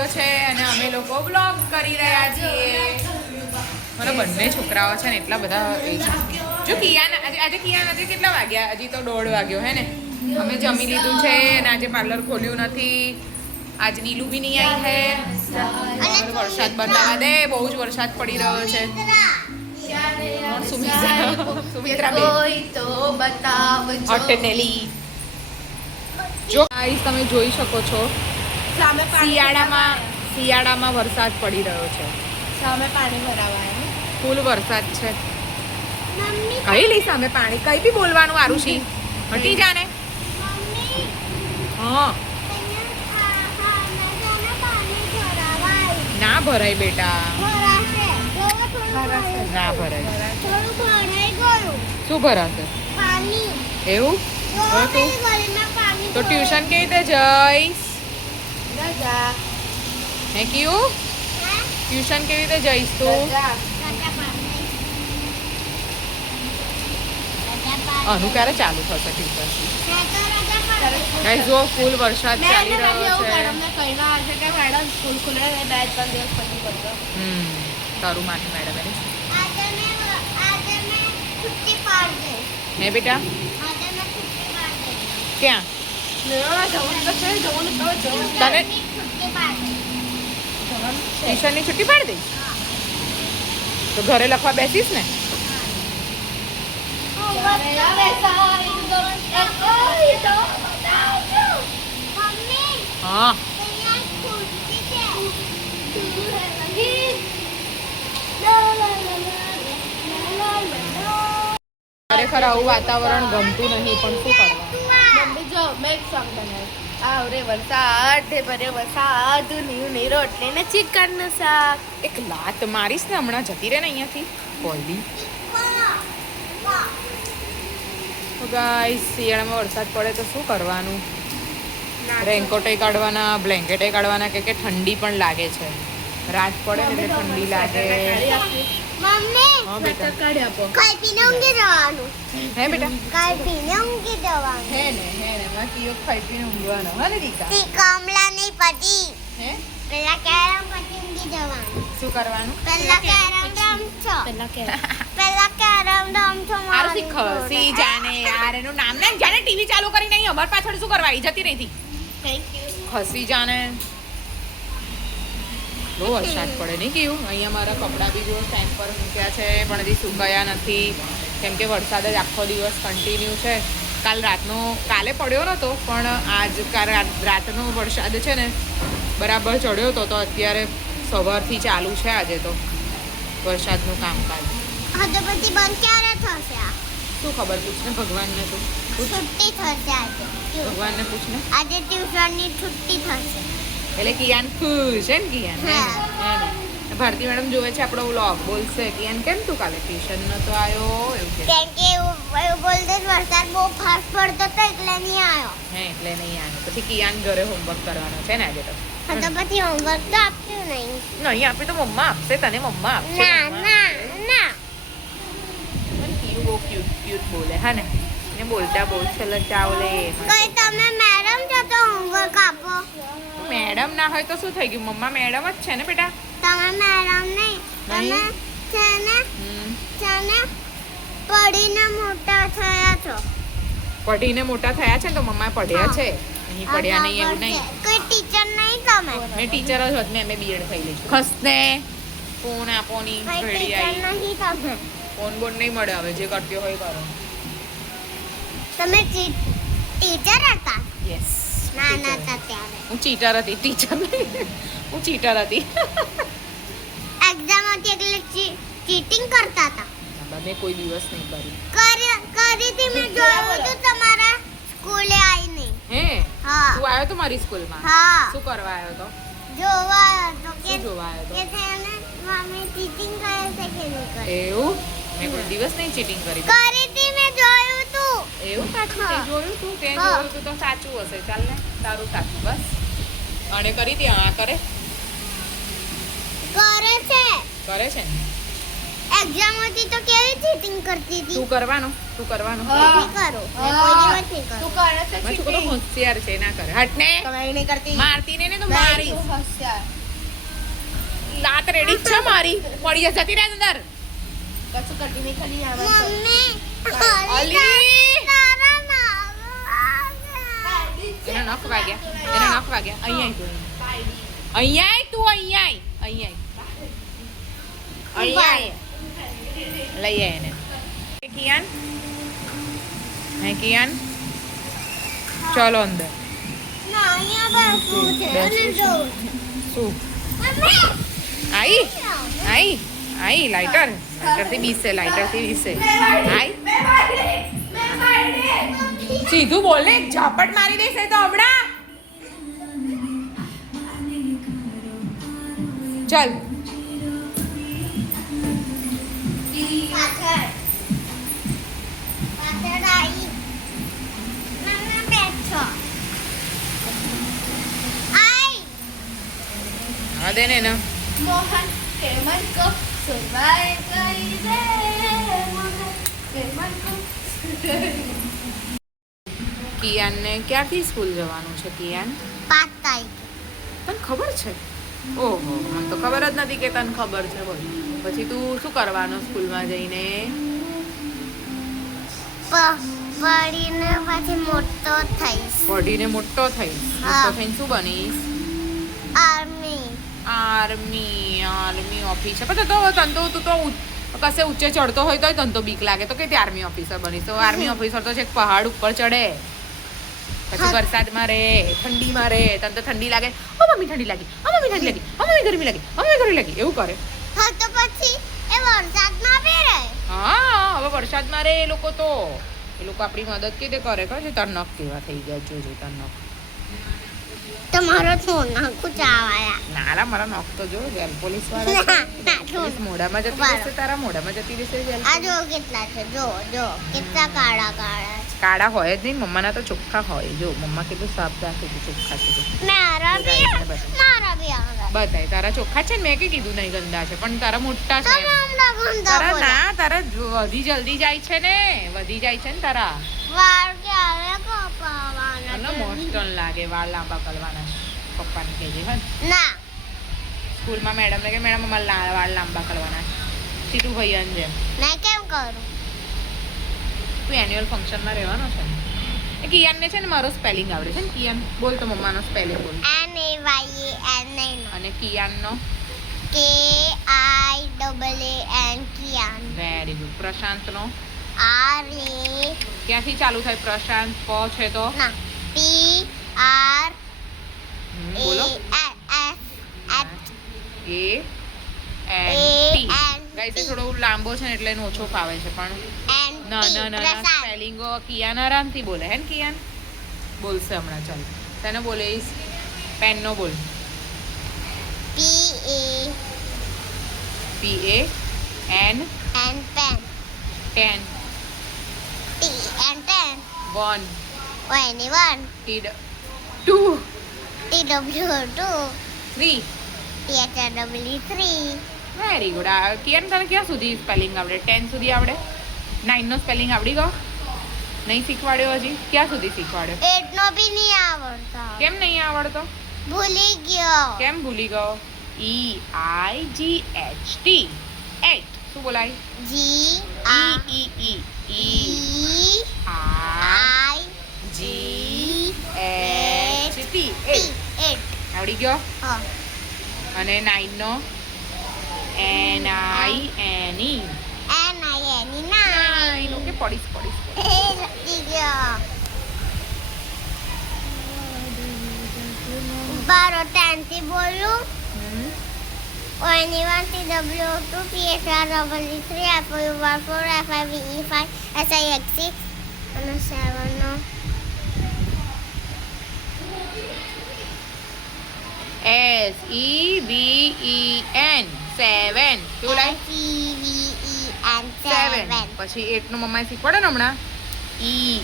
વાગ્યો છે અને અમે લોકો બ્લોગ કરી રહ્યા છીએ. મને બંને છોકરાઓ છે ને એટલા બધા એ છે. જો કિયાન આજે કેટલા વાગ્યા? હજી તો 1:30 વાગ્યો હે ને. અમે જમી લીધું છે અને આજે પાર્લર ખોલ્યું નથી. આજ નીલુ બી નહીં આવી હે. વરસાદ બતાવા દે, બહુ જ વરસાદ પડી રહ્યો છે. સુમિત્રા હોટેલી જો ગાઈસ તમે જોઈ શકો છો શિયાળામાં વરસાદ પડી રહ્યો છે. સામે પાણી ભરાવાય ફૂલ વરસાદ છે. કઈ લઈ સામે પાણી? કઈ બી બોલવાનું આરુષી, હટી જાને. હા ના ભરાય બેટા, ના ભરાય. શું ભરાશે? એવું તો ટ્યુશન કેવી રીતે જઈશ? હે કયું ટ્યુશન કેવી રીતે જઈશ તું? આનું ક્યારે ચાલુ થશે ટ્યુશન? ગાઈસ જો ફૂલ વરસાદ ચાલી રહ્યો છે. તારું માની મેડમ હે બેટા? ક્યાં તને ટ્યુશનની છુટ્ટી પાડી દઈશ તો ઘરે લખવા બેસીશ ને? હા ખરેખર આવું વાતાવરણ ગમતું નહીં, પણ શું કરવાનું? જો મેં એક સોંગ બનાવ્યું. આવરે વરસાદ ભરે વરસાદ ની રોટલી ને ચિકન નું શાક. એક લાત મારીશ ને હમણાં જતી રહે ને અહીંયાથી કોઈ બી. તો ગાઈસ શિયાળામાં વરસાદ પડે તો શું કરવાનું? રેનકોટે કાઢવાના, બ્લેન્કેટે કાઢવાના, કે ઠંડી પણ લાગે છે. રાત પડે ને એટલે ઠંડી લાગે. મમ્મી હા બેટા કાઢી આપો. કાઈ પીને ઊંઘી જવાનું. હે બેટા? કાઈ પીને ઊંઘી જવાનું. હે ને માં કીયો ખાઈ પીને ઊંઘવાનો હે ને દીકા? તી કમલા નહીં પડી. હે પેલા કેરમ પછી ઊંઘી જવાનું. શું કરવાનું? પેલા કેરમ રમશો. પેલા કે પેલા કેરમ રમશો. આરુષી ખસી જાને યાર, એનું નામ ને જાને ટીવી ચાલુ કરી નહીં. અમાર પાછળ શું કરવા આવી જતી રહીતી? Thank you. ખસી જાને. બહુ વરસાદ પડે નહીં કેવું? અહીંયા મારા કપડાં બી જો સ્ટેન્ડ પર મૂક્યા છે પણ હજી સુકાયા નથી, કેમ કે વરસાદ જ આખો દિવસ કન્ટિન્યુ છે. કાલે પડ્યો નહોતો પણ રાતનો વરસાદ છે ને બરાબર ચડ્યો હતો, તો અત્યારે સવારથી ચાલુ છે આજે તો વરસાદનું કામકાજ. હા તો પછી બંધ ક્યારે થશે? આ શું ખબર? પૂછને ભગવાનને. તું પૂછ, છુટ્ટી થશે આજે. ભગવાનને પૂછને. આજે ટ્યુશનની છુટ્ટી થશે. એટલે કિયાન ખુશ છે ને? કિયાન હે ને? ભારતી મેડમ જોવે છે આપણો વ્લોગ, બોલશે કિયાન કેમ તું કાલે ટ્યુશન નતો આવ્યો એવું કે? કેમ કે એવું બોલતે વરસાદ બહુ ફાસ્ટ પડતો તો એટલે નહીં આવ્યો. હે એટલે નહીં આવ્યો. પછી કિયાન ઘરે હોમવર્ક કરવાનો છે ને આજે તો? હા તો પછી હોમવર્ક તો આપ્યું નહીં. નહીં આપી તો મમ્મા આપશે તને. મમ્મા આપશે. ના ના ના. પણ કીયું બહુ ક્યુટ બોલે હા ને? એને બોલતા બહુ સરસ આવડે. કઈ તમે મેડમ છો તો હોમવર્ક આપો. મેડમ ના હોય તો શું થઈ ગયું? મમ્મા મેડમ જ છે ને બેટા. તમે મેડમ નહીં, તમે છે ને પડીને મોટા થયા છો. પઢીને મોટા થયા છે ને તો મમ્મા પઢ્યા છે. અહીં પડ્યા નહીં એવું નહીં. કોઈ ટીચર નહીં તમે. મેં ટીચર જ હોત ને અમે બીએડ થઈ લઈશું. ખસને ફોન આપોની કોઈ ઘડી ટીચર આવી. નહીં તમે. ફોન બોન નહીં મળે હવે, જે કરતી હોય કરો. તમે ટીચર હતા? યસ નાના હતા ત્યારે. હું ચીટર હતી. ટીચર નહીં, હું ચીટર હતી. એક્ઝામ હતી એટલે ચીટિંગ કરતા હતા. મેં કોઈ દિવસ નહીં કરી. કરી હતી મેં જોયું તો તમારા સ્કૂલે આવી નહીં. હે હા. તું આવ્યો તો મારી સ્કૂલમાં? હા. શું કરવા આવ્યો તો? જોવા તો કે શું જોવા આવ્યો કે છે ને મમ્મી ચીટિંગ કરે છે કે નહીં કરે. તો? એવું મેં કોઈ દિવસ નહીં ચીટિંગ કરી. કરી હતી મેં જોયું તું. એવું સાચું હા. તે જોયું તું? તે હા. જોયું તું તો સાચું હશે. ચાલ ને તારું સાચું બસ. અને કરી હતી આ કરે કરે છે. કરે છે ને? એક્ઝામ હતી તો કેવી ચીટિંગ કરતી હતી. તું કરવાનું? શું કરવાનું હા. નહીં કરો મેં કોઈ દિવસ નહીં તું કરું કરે છે મારો છોકરો cheating. હોશિયાર છે ના કરે હટ ને તમે એ નહીં કરતી મારતી ને તો નહીં, મારીશ તું હોશિયાર. લાત રેડી જ છે મારી પડી જશે જતી રહે અંદર કશું કરતી નહીં, ખાલી આમ જ કર. મમ્મી અલી તારા નામ એના નખ વાગ્યા એના નખ વાગ્યા અહીંયા આય તું અહીંયા આય લઈ આય એને કિયાન હે કિયાન ચલો અંદર ના અહીંયા બેસવું છે અને બેસવું છે. જોવું શું મમ્મી આઈ લાઈટરથી બીસે આઈ સીધું બોલે ઝાપટ મારી દેશે તો હમણાં ચલ પાછળ આવી ના બેઠો આઈ હા દે ને એને મોહન પ્રેમન કો સુરવાઈ ગઈ રે મોહન પ્રેમન કો કિયાનને ક્યારથી સ્કૂલ જવાનું છે કિયાન 5 તારીખે તને ખબર છે ઓહો મને તો ખબર જ નથી કે તને ખબર છે બોલ પછી તું શું કરવાનું સ્કૂલમાં જઈને પડીને પછી મોટો થઈશ પઢીને મોટો થઈશ હા. મોટો થઈને શું બનીશ આર્મી આર્મી ઓફિસર પણ તો તને તો તું તો કશે ઊંચે ચડતો હોય તોય તને તો બીક લાગે તો કે આર્મી ઓફિસર બનીશ તો આર્મી ઓફિસર તો છે પહાડ ઉપર ચડે પછી હા. વરસાદમાં રહે ઠંડીમાં રહે તને તો ઠંડી લાગે ઓ મમ્મી ઠંડી લાગી ઓ મમ્મી ઠંડી લાગી ઓ મમ્મી ગરમી લાગી ઓ મમ્મી ગરમી લાગી એવું કરે હા તો પછી એ વરસાદમાં બી રહે હા હવે વરસાદમાં રહે એ લોકો આપણી મદદ કેવી રીતે કરે ખબર છે તાર નખ કેવા થઈ ગયા જોજો તાર નખ તમારો સોના કુચાવાયા નાલા મારા નખ તો જો જેલ પોલીસ ના, વાળા ના, પોલીસ મોઢામાં જતી બરાબર. રહેશે તારા મોઢામાં જતી રહેશે જેલ આ જો કેટલા છે જો જો કેટલા કાળા કાળા છે કાળા હોય જ નહીં મમ્માના તો ચોખ્ખા હોય જો મમ્મા કેટલું સાફ રાખે છે ચોખ્ખા છે તો. મારા બી મારા બી આવે બધાય તારા ચોખ્ખા છે ને મેં કે કીધું નહીં ગંદા છે પણ તારા મોટા છે તમે હમણાં ગંદા તારા બોલો ના તારા વધી જલ્દી જાય છે ને વધી જાય છે ને તારા વાળ ક્યારે કપાવાના અને છે? મોસ્ટન લાગે વાળ લાંબા કરવાના પપ્પાને કહેજે હા ના સ્કૂલમાં મેડમને કે મેડમ અમારે વાળ લાંબા કરવાના છે સીટું ભૈયાન જેમ મેં કેમ કરું તું એન્યુઅલ ફંક્શનમાં રહેવાનો છે ને એ કિયાનને છે ને મારો સ્પેલિંગ આવડે છે ને કિયાન બોલ તો મમ્માનો સ્પેલિંગ બોલ NAYAN અને કિયાનનો KIAAN કિયાન વેરી ગુડ પ્રશાંતનો RA ક્યાંથી ચાલુ થાય પ્રશાંત પ છે તો ના બોલો PRAS A N T guys એ થોડો લાંબો છે ને એટલે એને ઓછો ફાવે છે પણ ના ના ના પ્રસાદ સ્પેલિંગો કિયાન આરામથી બોલે હે ને કિયાન બોલશે હમણાં ચાલ તને બોલીશ પેનનો બોલ PAN pen 10 T 1 21 2 TW2 3 THW3 very good આ કિયાન તને ક્યાં સુધી સ્પેલિંગ આવડે 10 સુધી આવડે 9 નો સ્પેલિંગ આવડી ગયો નહીં શીખવાડ્યો હજી ક્યાં સુધી શીખવાડ્યો 8 નો બી નહીં આવડતો કેમ નહીં આવડતો ભૂલી ગયો કેમ ભૂલી ગયો EIGHT 8 શું બોલાય G E I G H T 8 આવડી ગયો હા અને 9 નો NINE NINE ઓકે પડીશ સમજી ગયો બારો 10 થી બોલું Anyone TW2 PHRW3 FU14 FIVE5 SIX6 અને 7 નો SEVEN 7 શું લાય SEVEN 7 7 પછી 8 નું મમ્માએ શીખવાડે ને હમણાં EIGHT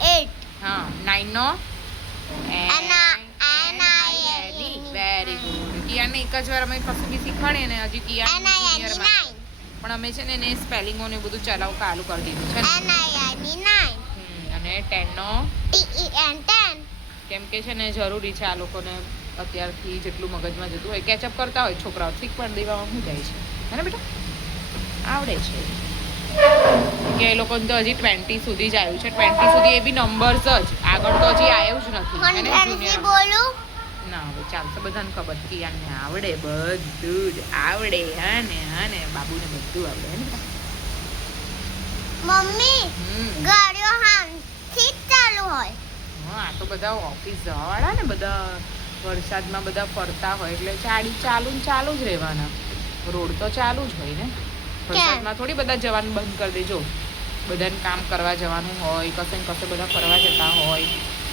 8 હા 9 નો NINE વેરી ગુડ કિયાને એક જ વાર અમે કશું બી શીખવાડીએ ને હજી કિયાન NINE 9 પણ અમે છે ને એને સ્પેલિંગો ને બધું ચલાવ ચાલુ કરી દીધું છે ને. NINE અને 10 નો TEN 10 કેમ કે છે ને જરૂરી છે આ લોકોને અત્યારથી જેટલું મગજમાં જતું હોય કેચઅપ કરતા હોય છોકરાઓ શીખ પણ દેવામાં શું જાય છે હે ને બેટા આવડે છે કે એ લોકોને તો હજી 20 સુધી જ આવ્યું છે 20 સુધી એ બી નંબર્સ જ આગળ તો હજી આવ્યું જ નથી હે ને 100 junior બોલું ના હવે ચાલશે બધાને ખબર કે યારને આવડે બધું જ આવડે હા ને બાબુને બધું આવડે હે ને બેટા? મમ્મી ગાડીઓ હામથી જ ચાલુ હોય હા આ તો બધા ઓફિસ જવાવાળા ને બધા વરસાદમાં બધા ફરતા હોય એટલે ચાલી ચાલુ જ રહેવાના રોડ તો ચાલુ જ હોય ને વરસાદમાં થોડી બધા જવાનું બંધ કરી દેજો બધાને કામ કરવા જવાનું હોય કશે ને કશે બધા ફરવા જતા હોય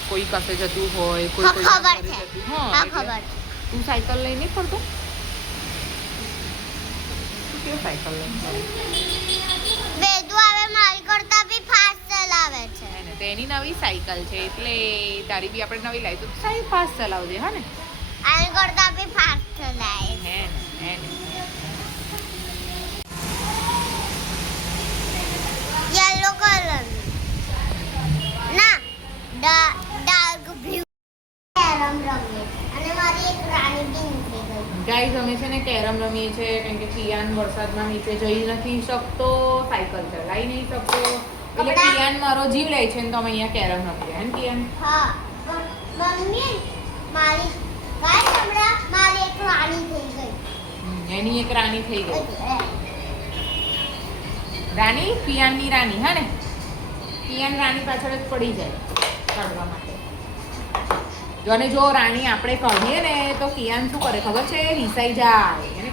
કોઈ કશે જતું હોય કોઈ કોઈ ખબર ઘરે છે જતું હા હા ખબર એટલે તું સાયકલ લઈને નહીં ફરતો તું કેવું સાયકલ લઈને ફરે વેદુ આવે મારી કરતા બી ફાસ્ટ ચલાવે છે હે ને તો એની નવી સાયકલ છે એટલે તારી બી આપણે નવી લાવી તો સારી ફાસ્ટ ચલાવજે હા ને આની કરતા બી ફાસ્ટ ચલાવે હે ને યલો કલર ના ડાર્ક બ્લુ કેરમ રમીએ અને મારી એક રાણી બી નીકળી ગઈ ગાઈઝ અમે છે ને કેરમ રમીએ છીએ કારણ કે કિયાન વરસાદમાં નીચે જઈ નથી શકતો સાયકલ ચલાવી નહીં શકતો એટલે કિયાન મારો જીવ લે છે ને તો અમે અહીંયા કેરમ રમીએ હે ને કિયાન હા મમ્મી મારી ગાય હમણાં મારી એક રાણી થઈ ગઈ એની એક રાણી થઈ ગઈ રાણી કિયાનની રાણી હા ને કિયાન રાણી પાછળ જ પડી જાય કાઢવા માટે જો અને જો રાણી આપણે કાઢીએ ને તો કિયાન શું કરે ખબર છે રીસાઈ જાય હે ને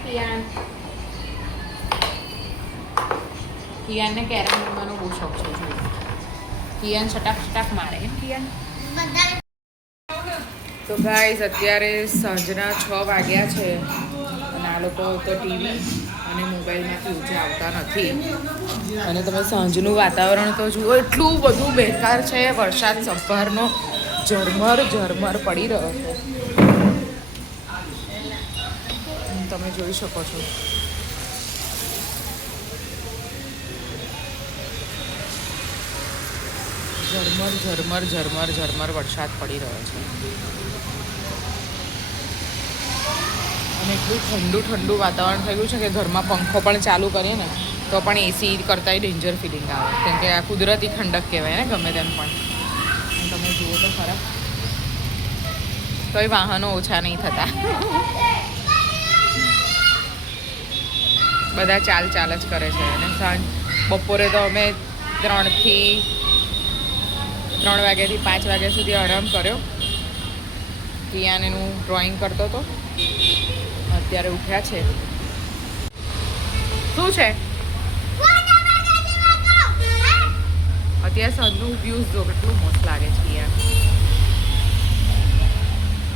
કિયાનને કેરમ રમવાનો બહુ શોખ છે જો કિયાન છટાક મારે હે ને કિયાન બધા તો ગાઈઝ અત્યારે સાંજના 6 વાગ્યા છે અને આ લોકો તો ટીવી અને મોબાઈલમાંથી ઊંચે આવતા નથી અને તમે સાંજનું વાતાવરણ તો જુઓ એટલું બધું બેકાર છે વરસાદ સવારનો ઝરમર પડી રહ્યો છે તમે જોઈ શકો છો ઝરમર વરસાદ પડી રહ્યો છે અને એટલું ઠંડુ વાતાવરણ થઈ ગયું છે કે ઘરમાં પંખો પણ ચાલુ કરીએ ને તો પણ એસી કરતાંય ડેન્જર ફિલિંગ આવે કેમ કે આ કુદરતી ઠંડક કહેવાય ને ગમે તેમ પણ તમે જુઓ તો ખરા તોય વાહનો ઓછા નહીં થતા બધા ચાલ જ કરે છે અને બપોરે તો અમે 3 વાગ્યાથી 5 વાગ્યા સુધી આરામ કર્યો કિયાન એનું ડ્રોઈંગ કરતો હતો અત્યારે ઉઠ્યા છે શું છે અત્યારે સાંજનું વ્યૂઝ જો કેટલું મસ્ત લાગે છે યાર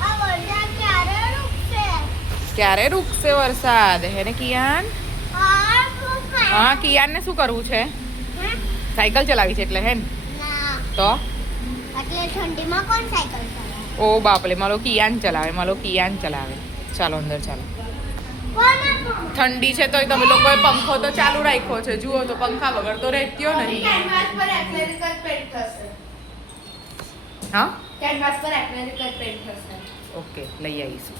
આ વરસાદ ક્યારે રૂકશે ક્યારે રૂકશે વરસાદ હે ને કિયાન હા કિયાનને શું કરવું છે સાયકલ ચલાવી છે એટલે હે ને ના તો એટલે ઠંડીમાં કોણ સાયકલ ચલાવે ઓ બાપલે મારો કિયાન ચલાવે ચાલો અંદર ચાલો ઠંડી છે તોય તમે લોકોએ પંખો તો ચાલુ રાખ્યો છે જુઓ તો પંખા વગર તો રહેત્યો નહીં કેનવાસ પર એક્રેલિક પેન્ટ થશે હા કેનવાસ પર એક્રેલિક પેન્ટ થશે ઓકે લઈ આવીશું